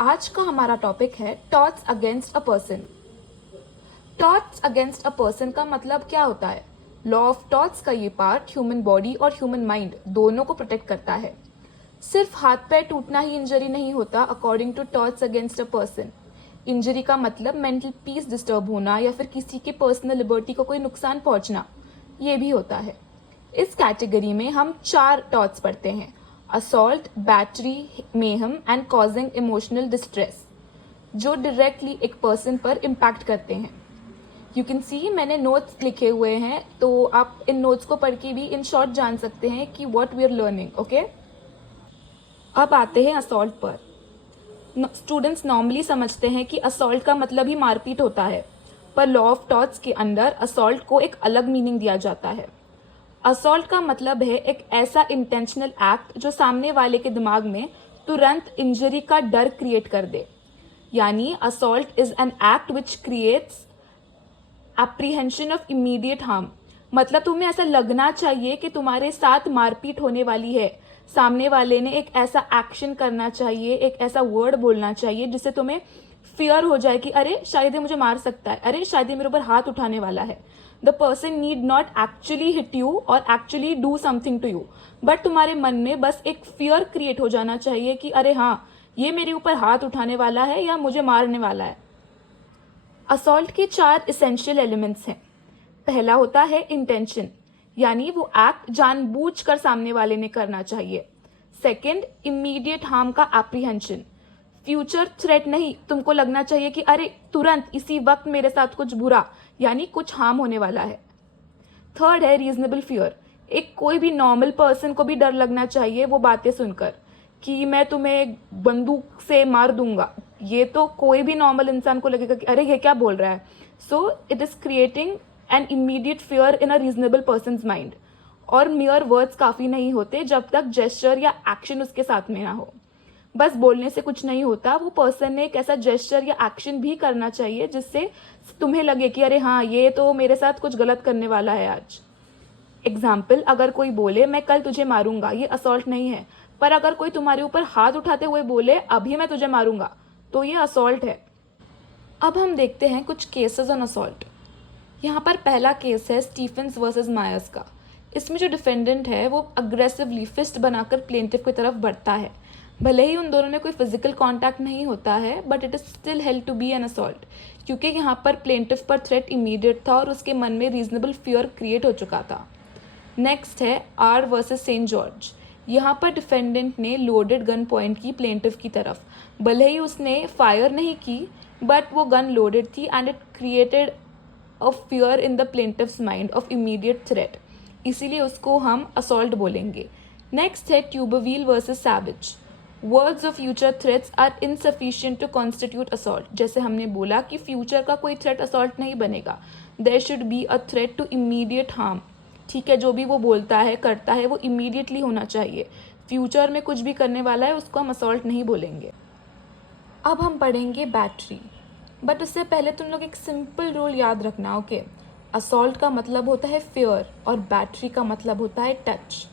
आज का हमारा टॉपिक है torts against a person. Torts against a person का मतलब क्या होता है? लॉ ऑफ टॉट्स का ये पार्ट ह्यूमन बॉडी और ह्यूमन माइंड दोनों को प्रोटेक्ट करता है। सिर्फ हाथ पैर टूटना ही इंजरी नहीं होता according to torts against a person. Injury का मतलब मेंटल पीस डिस्टर्ब होना या फिर किसी की पर्सनल लिबर्टी को कोई नुकसान पहुंचना, ये भी होता है। इस कैटेगरी में हम 4 टॉट्स पढ़ते हैं: assault, battery, mayhem and causing emotional distress, जो डायरेक्टली एक पर्सन पर इम्पैक्ट करते हैं। यू कैन सी मैंने नोट्स लिखे हुए हैं, तो आप इन नोट्स को पढ़ के भी इन शॉर्ट जान सकते हैं कि what we are learning. Okay, अब आते हैं असॉल्ट पर। स्टूडेंट्स नॉर्मली समझते हैं कि असॉल्ट का मतलब ही मारपीट होता है, पर लॉ ऑफ टॉट्स के अंदर असॉल्ट को एक अलग मीनिंग दिया जाता है। असॉल्ट का मतलब है एक ऐसा इंटेंशनल एक्ट जो सामने वाले के दिमाग में तुरंत इंजरी का डर क्रिएट कर दे। यानी assault is an act which creates apprehension of immediate harm. मतलब तुम्हें ऐसा लगना चाहिए कि तुम्हारे साथ मारपीट होने वाली है, सामने वाले ने एक ऐसा एक्शन करना चाहिए, एक ऐसा वर्ड बोलना चाहिए जिससे तुम्हें फियर हो जाए कि अरे शायद ये मुझे मार सकता है, अरे शायद ये मेरे ऊपर हाथ उठाने वाला है। The person need not actually hit you और actually do something to you, but तुम्हारे मन में बस एक फियर क्रिएट हो जाना चाहिए कि अरे हाँ, ये मेरे ऊपर हाथ उठाने वाला है या मुझे मारने वाला है। असॉल्ट के 4 इसेंशियल एलिमेंट्स हैं। पहला होता है इंटेंशन, यानी वो एक्ट जानबूझकर सामने वाले ने करना चाहिए। सेकंड, इमीडिएट हार्म का एप्रीहेंशन, फ्यूचर थ्रेट नहीं, तुमको लगना चाहिए कि अरे तुरंत इसी वक्त मेरे साथ कुछ बुरा यानी कुछ हार्म होने वाला है। थर्ड है रीजनेबल फियर, एक कोई भी नॉर्मल पर्सन को भी डर लगना चाहिए वो बातें सुनकर कि मैं तुम्हें बंदूक से मार दूंगा। ये तो कोई भी नॉर्मल इंसान को लगेगा कि अरे ये क्या बोल रहा है। So it is creating an immediate fear in a reasonable person's mind. और मियर वर्ड्स काफी नहीं होते जब तक जेस्चर या एक्शन उसके साथ में ना हो। बस बोलने से कुछ नहीं होता, वो पर्सन ने एक ऐसा जेस्चर या एक्शन भी करना चाहिए जिससे तुम्हें लगे कि अरे हाँ, ये तो मेरे साथ कुछ गलत करने वाला है आज। एग्जाम्पल, अगर कोई बोले मैं कल तुझे मारूंगा, ये असॉल्ट नहीं है। पर अगर कोई तुम्हारे ऊपर हाथ उठाते हुए बोले अभी मैं तुझे मारूंगा, तो ये असॉल्ट है। अब हम देखते हैं कुछ केसेस ऑन असॉल्ट। यहाँ पर पहला केस है स्टीफेंस वर्सेस मायर्स का। इसमें जो डिफेंडेंट है वो अग्रेसिवली फिस्ट बनाकर प्लेंटिफ की तरफ बढ़ता है। भले ही उन दोनों में कोई फिजिकल कांटेक्ट नहीं होता है, but it is still held to be an assault, क्योंकि यहाँ पर प्लेंटिफ पर थ्रेट इमीडिएट था और उसके मन में रीजनेबल फियर क्रिएट हो चुका था। नेक्स्ट है आर वर्सेस सेंट जॉर्ज। यहाँ पर डिफेंडेंट ने लोडेड गन पॉइंट की प्लेंटिफ की तरफ। भले ही उसने फायर नहीं की, बट वो गन लोडेड थी and it created a fear in the plaintiff's mind of immediate threat, इसीलिए उसको हम असॉल्ट बोलेंगे। नेक्स्ट है Tuberville versus Savage. Words of future threats are insufficient to constitute assault. जैसे हमने बोला कि फ्यूचर का कोई थ्रेट असॉल्ट नहीं बनेगा, there should be a threat to immediate harm. ठीक है, जो भी वो बोलता है करता है वो इमीडिएटली होना चाहिए। फ्यूचर में कुछ भी करने वाला है उसको हम असॉल्ट नहीं बोलेंगे। अब हम पढ़ेंगे बैटरी, बट उससे पहले तुम लोग एक सिंपल रूल याद रखना। ओके, असॉल्ट का मतलब होता है फियर और बैटरी का मतलब होता है टच।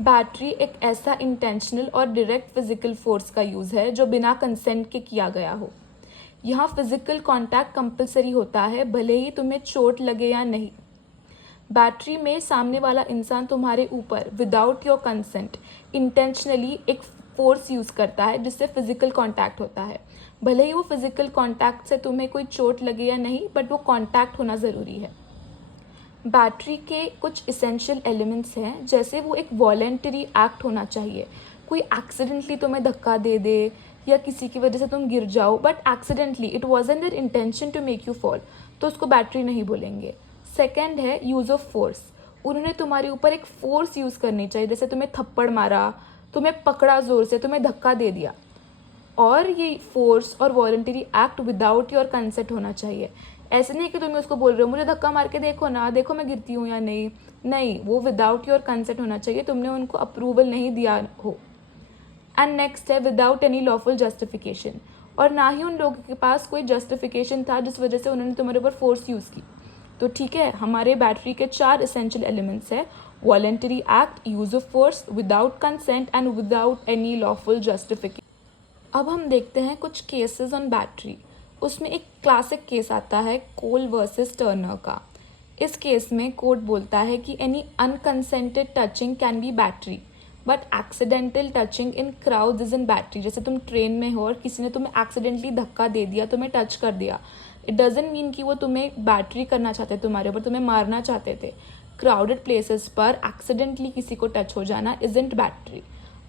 बैटरी एक ऐसा इंटेंशनल और डायरेक्ट फिजिकल फोर्स का यूज़ है जो बिना कंसेंट के किया गया हो। यहाँ फिजिकल कांटेक्ट कंपलसरी होता है, भले ही तुम्हें चोट लगे या नहीं। बैटरी में सामने वाला इंसान तुम्हारे ऊपर विदाउट योर कंसेंट इंटेंशनली एक फोर्स यूज़ करता है जिससे फिजिकल कांटेक्ट होता है। भले ही वो फिजिकल कांटेक्ट से तुम्हें कोई चोट लगे या नहीं, बट वो कांटेक्ट होना ज़रूरी है। बैटरी के कुछ इसेंशियल एलिमेंट्स हैं, जैसे वो एक वॉलेंटरी एक्ट होना चाहिए। कोई एक्सीडेंटली तुम्हें धक्का दे दे या किसी की वजह से तुम गिर जाओ, but accidentally, it wasn't their intention to make you fall, तो उसको बैटरी नहीं बोलेंगे। सेकेंड है यूज़ ऑफ फोर्स। उन्होंने तुम्हारे ऊपर एक फोर्स यूज़ करनी चाहिए, जैसे तुम्हें थप्पड़ मारा, तुम्हें पकड़ा ज़ोर से, तुम्हें धक्का दे दिया, और ये फोर्स और voluntary act without your consent होना चाहिए। ऐसे नहीं कि तुम्हें उसको बोल रहे हो मुझे धक्का मार के देखो ना, देखो मैं गिरती हूँ या नहीं। नहीं, वो विदाउट योर कंसेंट होना चाहिए, तुमने उनको अप्रूवल नहीं दिया हो। एंड नेक्स्ट है विदाउट एनी लॉफुल जस्टिफिकेशन, और ना ही उन लोगों के पास कोई जस्टिफिकेशन था जिस वजह से उन्होंने तुम्हारे ऊपर फोर्स यूज़ की। तो ठीक है, हमारे बैटरी के 4 इसेंशियल एलिमेंट्स है: voluntary act, use of force, without consent and without any lawful justification. अब हम देखते हैं कुछ केसेस ऑन बैटरी। उसमें एक क्लासिक केस आता है कोल वर्सेस टर्नर का। इस केस में कोर्ट बोलता है कि any unconsented touching can be battery but accidental touching in crowds is in battery. जैसे तुम ट्रेन में हो और किसी ने तुम्हें एक्सीडेंटली धक्का दे दिया, तुम्हें टच कर दिया, इट डजेंट मीन कि वो तुम्हें बैटरी करना चाहते, तुम्हारे ऊपर तुम्हें मारना चाहते थे। क्राउडेड प्लेसेस पर एक्सीडेंटली किसी को टच हो जाना इजंट बैटरी।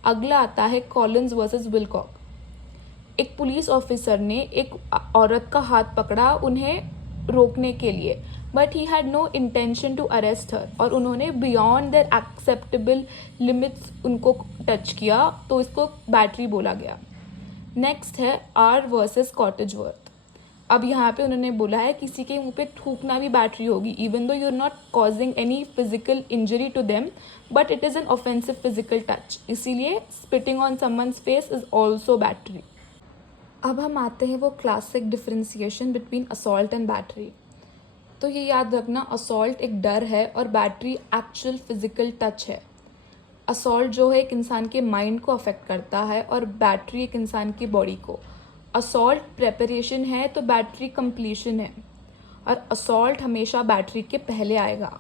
अगला आता है कॉलिन्स वर्सेस विलकॉक। एक पुलिस ऑफिसर ने एक औरत का हाथ पकड़ा उन्हें रोकने के लिए, but he had no intention to arrest her, और उन्होंने बियॉन्ड देयर एक्सेप्टेबल लिमिट्स उनको टच किया, तो इसको बैटरी बोला गया। नेक्स्ट है आर वर्सेस कॉटेज वर्थ। अब यहाँ पे उन्होंने बोला है किसी के मुंह पे थूकना भी बैटरी होगी, even though you are not causing any physical injury to them, but it is an offensive physical touch, इसीलिए spitting on someone's face is also battery. अब हम आते हैं वो classic differentiation between assault and battery. तो ये याद रखना, असॉल्ट एक डर है और बैटरी एक्चुअल फिजिकल टच है। असॉल्ट जो है एक इंसान के माइंड को अफेक्ट करता है और बैटरी एक इंसान की बॉडी को। असॉल्ट प्रेपरेशन है तो बैटरी कंप्लीशन है, और असॉल्ट हमेशा बैटरी के पहले आएगा।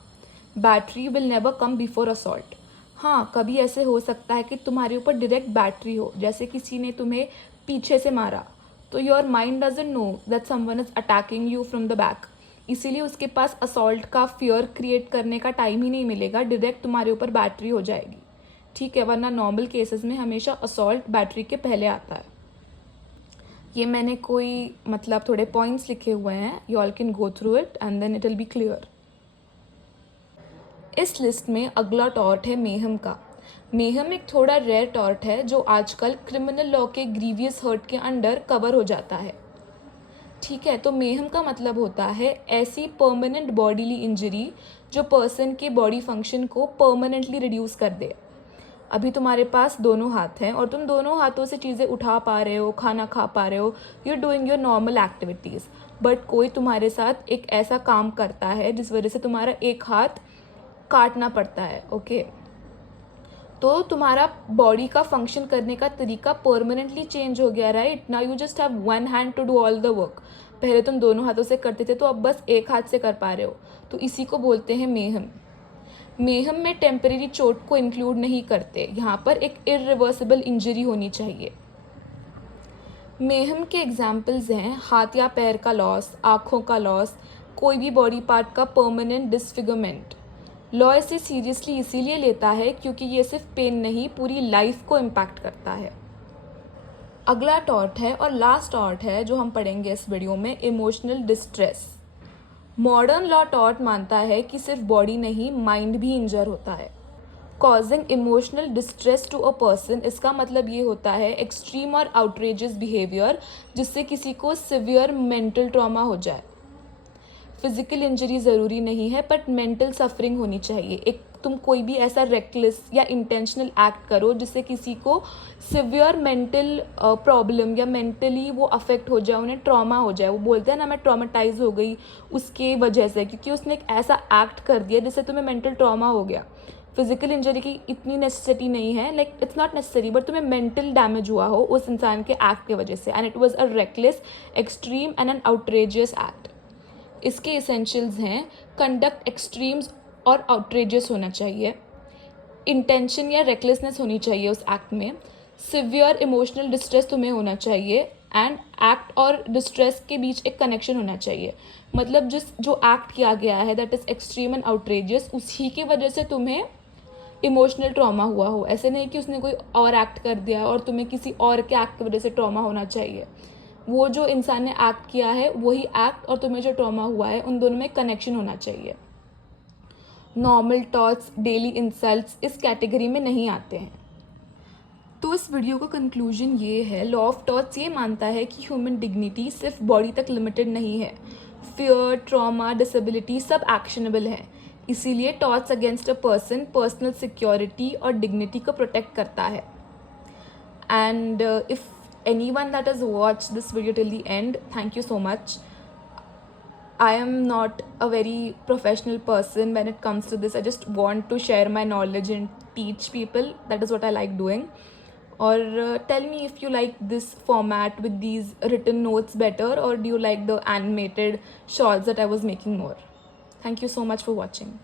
Battery will never come before assault. हाँ, कभी ऐसे हो सकता है कि तुम्हारे ऊपर डायरेक्ट बैटरी हो, जैसे किसी ने तुम्हें पीछे से मारा, तो your mind doesn't know that someone is attacking you from the back, इसीलिए उसके पास असॉल्ट का फियर क्रिएट करने का टाइम ही नहीं मिलेगा, डायरेक्ट तुम्हारे ऊपर बैटरी हो जाएगी। ठीक है, वरना नॉर्मल केसेस में हमेशा असॉल्ट बैटरी के पहले आता है। ये मैंने कोई मतलब थोड़े पॉइंट्स लिखे हुए हैं, you all can go through it and then it will be clear. इस लिस्ट में अगला टॉर्ट है मेहम का। मेहम एक थोड़ा रेयर टॉर्ट है जो आजकल क्रिमिनल लॉ के ग्रीवियस हर्ट के अंडर कवर हो जाता है। ठीक है, तो मेहम का मतलब होता है ऐसी परमानेंट बॉडीली इंजरी जो पर्सन के बॉडी फंक्शन को परमानेंटली रिड्यूस कर दे। अभी तुम्हारे पास दोनों हाथ हैं और तुम दोनों हाथों से चीज़ें उठा पा रहे हो, खाना खा पा रहे हो, you are doing your normal activities, but कोई तुम्हारे साथ एक ऐसा काम करता है जिस वजह से तुम्हारा एक हाथ काटना पड़ता है। ओके, तो तुम्हारा बॉडी का फंक्शन करने का तरीका परमानेंटली चेंज हो गया, right? Now you just have one hand to do all the work. पहले तुम दोनों हाथों से करते थे, तो अब बस एक हाथ से कर पा रहे हो, तो इसी को बोलते हैं मेहम। मेहम में टेम्परेरी चोट को इंक्लूड नहीं करते, यहाँ पर एक इरिवर्सिबल इंजरी होनी चाहिए। मेहम के एग्जाम्पल्स हैं हाथ या पैर का लॉस, आँखों का लॉस, कोई भी बॉडी पार्ट का परमानेंट डिसफिगरमेंट। लॉ इसे सीरियसली इसीलिए लेता है क्योंकि ये सिर्फ पेन नहीं, पूरी लाइफ को इम्पैक्ट करता है। अगला टॉर्ट है और लास्ट टॉर्ट है जो हम पढ़ेंगे इस वीडियो में, emotional distress. Modern law tort मानता है कि सिर्फ बॉडी नहीं, माइंड भी इंजर होता है। Causing emotional distress to a person, इसका मतलब ये होता है एक्सट्रीम और आउटरेजियस बिहेवियर जिससे किसी को सिवियर मेंटल ट्रॉमा हो जाए। फिजिकल इंजरी ज़रूरी नहीं है, बट मेंटल सफरिंग होनी चाहिए। एक तुम कोई भी ऐसा रेकलेस या इंटेंशनल एक्ट करो जिससे किसी को सिवियर मेंटल प्रॉब्लम या मेंटली वो अफेक्ट हो जाए, उन्हें ट्रॉमा हो जाए। वो बोलते हैं ना, मैं ट्रॉमेटाइज हो गई उसके वजह से, क्योंकि उसने एक ऐसा एक्ट कर दिया जिससे तुम्हें मेंटल ट्रॉमा हो गया। फिजिकल इंजरी की इतनी नेसेसिटी नहीं है, like it's not necessary, but तुम्हें मेंटल डैमेज हुआ हो उस इंसान के एक्ट की वजह से, and it was a reckless, extreme and an outrageous act. इसके एसेंशियल्स हैं कंडक्ट एक्सट्रीम्स और आउटरेजियस होना चाहिए, इंटेंशन या रेकलेसनेस होनी चाहिए उस एक्ट में, सिवियर इमोशनल डिस्ट्रेस तुम्हें होना चाहिए, एंड एक्ट और डिस्ट्रेस के बीच एक कनेक्शन होना चाहिए। मतलब जो एक्ट किया गया है that is extreme and outrageous, उसी की वजह से तुम्हें इमोशनल ट्रॉमा हुआ हो। ऐसे नहीं कि उसने कोई और एक्ट कर दिया और तुम्हें किसी और के एक्ट की वजह से ट्रॉमा होना चाहिए। वो जो इंसान ने एक्ट किया है वही एक्ट और तुम्हें जो ट्रॉमा हुआ है, उन दोनों में कनेक्शन होना चाहिए। नॉर्मल टॉट्स, डेली इंसल्ट्स इस कैटेगरी में नहीं आते हैं। तो इस वीडियो का कंक्लूजन ये है, लॉ ऑफ टॉट्स ये मानता है कि ह्यूमन डिग्निटी सिर्फ बॉडी तक लिमिटेड नहीं है। फियर, ट्रॉमा, डिसेबिलिटी सब एक्शनेबल है, इसीलिए torts against a person personal security और डिग्निटी को प्रोटेक्ट करता है। And if anyone that has watched this video till the end, thank you so much. I am not a very professional person when it comes to this. I just want to share my knowledge and teach people. That is what I like doing. Or tell me if you like this format with these written notes better, or do you like the animated shorts that I was making more. Thank you so much for watching.